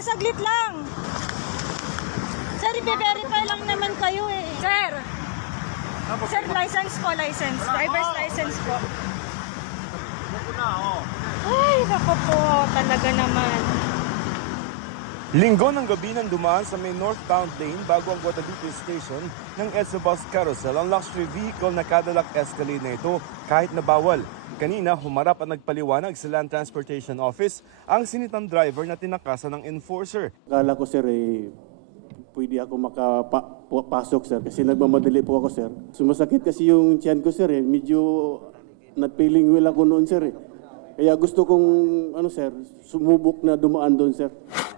saglit lang. Sir, i-verify lang naman kayo eh. Sir. Sir, license po, license. Driver's license po. Ay, naku po. Talaga naman. Linggo ng gabi nang dumaan sa may northbound lane bago ang Guadalupe Station ng EDSA Bus Carousel ang luxury vehicle na Cadillac Escalade na ito kahit na bawal. Kanina, humarap at nagpaliwanag sa Land Transportation Office ang sinitang driver na tinakasan ng enforcer. Akala ko sir, pwede ako makapasok sir kasi nagmamadali po ako sir. Sumasakit kasi yung tiyan ko sir medyo not feeling well ako noon sir Kaya gusto kong sir, sumubok na dumaan doon sir.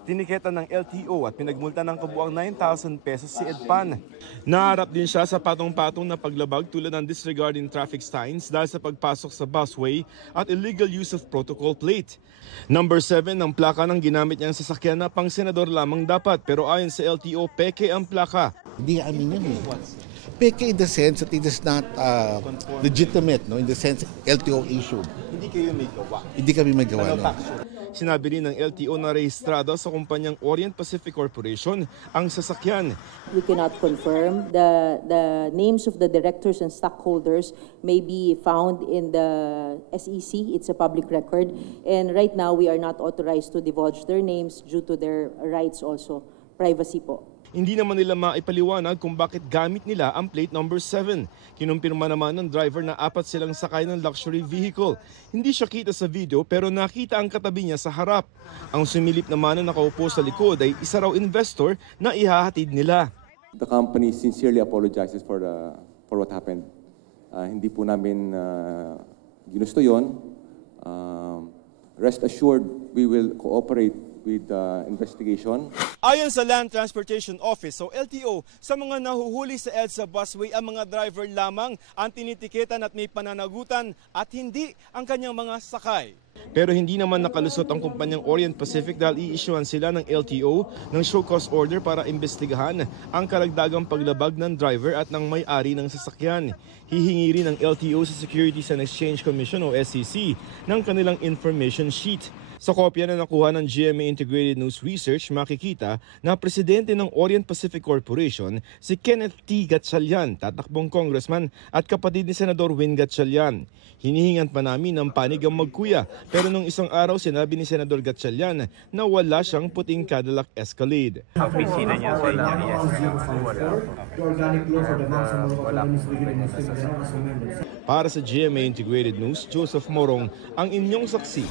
Tiniketa ng LTO at pinagmulta ng kabuang 9,000 pesos si Edpan. Naharap din siya sa patong-patong na paglabag tulad ng disregarding traffic signs dahil sa pagpasok sa busway at illegal use of protocol plate. Number 7 ng plaka ng ginamit niyang sasakyan na pang senador lamang dapat pero ayon sa LTO, peke ang plaka. Hindi amin yun eh. Peke in the sense that it is not legitimate, no? In the sense LTO issued. Hindi kayo may gawa. Hindi kami may gawa. No? Sinabi rin ng LTO na rehistrado sa kumpanyang Orient Pacific Corporation ang sasakyan. We cannot confirm. The names of the directors and stockholders may be found in the SEC. It's a public record. And right now, we are not authorized to divulge their names due to their rights also. Privacy po. Hindi naman nila maipaliwanag kung bakit gamit nila ang plate number 7. Kinumpirma naman ng driver na 4 silang sakay ng luxury vehicle. Hindi siya kita sa video pero nakita ang katabi niya sa harap. Ang sumilip naman na nakaupo sa likod ay isa raw investor na ihahatid nila. The company sincerely apologizes for what happened. Hindi po namin ginusto yun. Rest assured, we will cooperate with the investigation. Ayon sa Land Transportation Office o LTO, sa mga nahuhuli sa EDSA busway ang mga driver lamang ang tinitiketan at may pananagutan at hindi ang kanyang mga sakay. Pero hindi naman nakalusot ang kumpanyang Orient Pacific dahil i-issuean sila ng LTO ng show cause order para imbestigahan ang karagdagang paglabag ng driver at ng may-ari ng sasakyan. Hihingi rin ng LTO sa Securities and Exchange Commission o SEC ng kanilang information sheet. Sa kopya na nakuha ng GMA Integrated News Research, makikita na presidente ng Orient Pacific Corporation si Kenneth T. Gatchalian, tatakbong congressman at kapatid ni Senador Win Gatchalian. Hinihingan pa namin ng panig ang magkuya pero nung isang araw sinabi ni Senador Gatchalian na wala siyang puting Cadillac Escalade. Ang opisina niya sa inyo, yes. Para sa GMA Integrated News, Joseph Morong, ang inyong saksi.